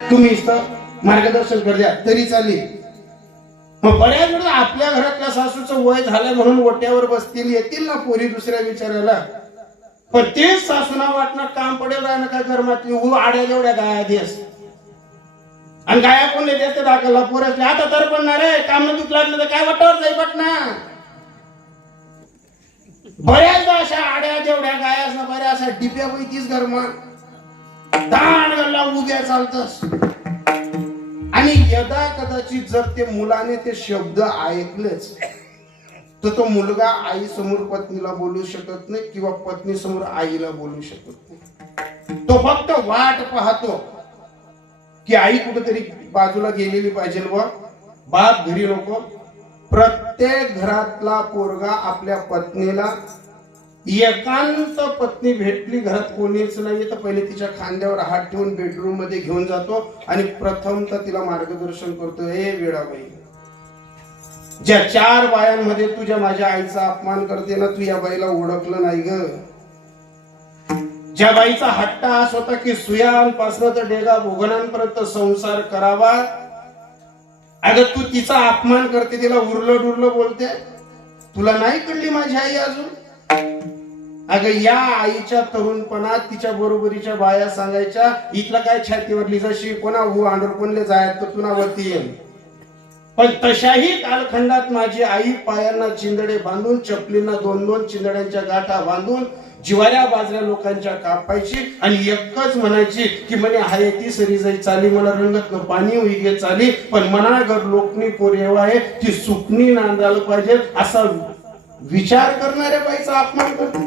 तुम्ही इथं मार्गदर्शन कर द्या तरी चालेल. मग बऱ्याच वेळा आपल्या घरातल्या सासूचं वय झालं म्हणून ओट्यावर बसतील येतील ना पोरी दुसऱ्या विचारायला. पण तेच सासूना वाटणं काम पडेल राहणं का कर्मातली उ आड्या जेवढ्या गाया देस. आणि गाया कोण येते असते दाखवला? पोरसले आता तर पण ना रे काम दुख लागलं तर काय वाटावर जाई पटना? बऱ्याचदा अशा आड्या जेवढ्या गाया असणं बऱ्या अशा डिप्या पैतीच गरमा दान गल्ला उभ्या चालतस. आणि यदा कदाचित जर ते मुलाने ते शब्द ऐकलेच तर तो मुलगा आई समोर पत्नीला बोलू शकत नाही किंवा पत्नी समोर आईला बोलू शकत नाही. तो फक्त वाट पाहतो की आई कुठेतरी बाजूला गेलेली पाहिजे व बाप घरी नको. प्रत्येक घरातला पोरगा आपल्या पत्नीला एकांत पत्नी भेटली घरात कोणीच नाही तर पहिले तिच्या खांद्यावर हात ठेवून बेडरूममध्ये घेऊन जातो आणि प्रथम तर तिला मार्गदर्शन करतो हे वेळाबाई ज्या चार बायांमध्ये तुझ्या माझ्या आईचा अपमान करते ना तू या बाईला ओळखलं नाही ग. ज्या बाईचा हट्टा अस होता की सुयांपासनं तर डेगा भोगणांपर्यंत संसार करावा. अगं तू तिचा अपमान करते तिला उरलं डुरलं बोलते. तुला नाही कळली माझी आई अजून? अगं या आईच्या तरुणपणात तिच्या बरोबरीच्या बाया सांगायच्या इथलं काय छातीवर लिजाशी कोणा हो आंडोर कोणले जाय तर तुनावरती येईल. पण तशाही कालखंडात माझी आई पायांना चिंदडे बांधून चपलींना दोन दोन चिंदड्यांच्या गाठा बांधून जिवाऱ्या बाजऱ्या लोकांच्या कापायची आणि एकच म्हणायची की म्हणे हाय ती सरी जाई चाली मला रंगत न पाणी उगे चाली पण मना घर लोकनी पोरेवा आहे ती सुकणी नांदायला पाहिजे असा विचार करणाऱ्या बाईचा अपमान करतो.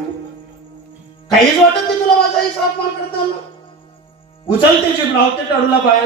काहीच वाटत नाही तुला माझा आईचा अपमान करताना उचलते जीभ लावते टाळूला बाहेर.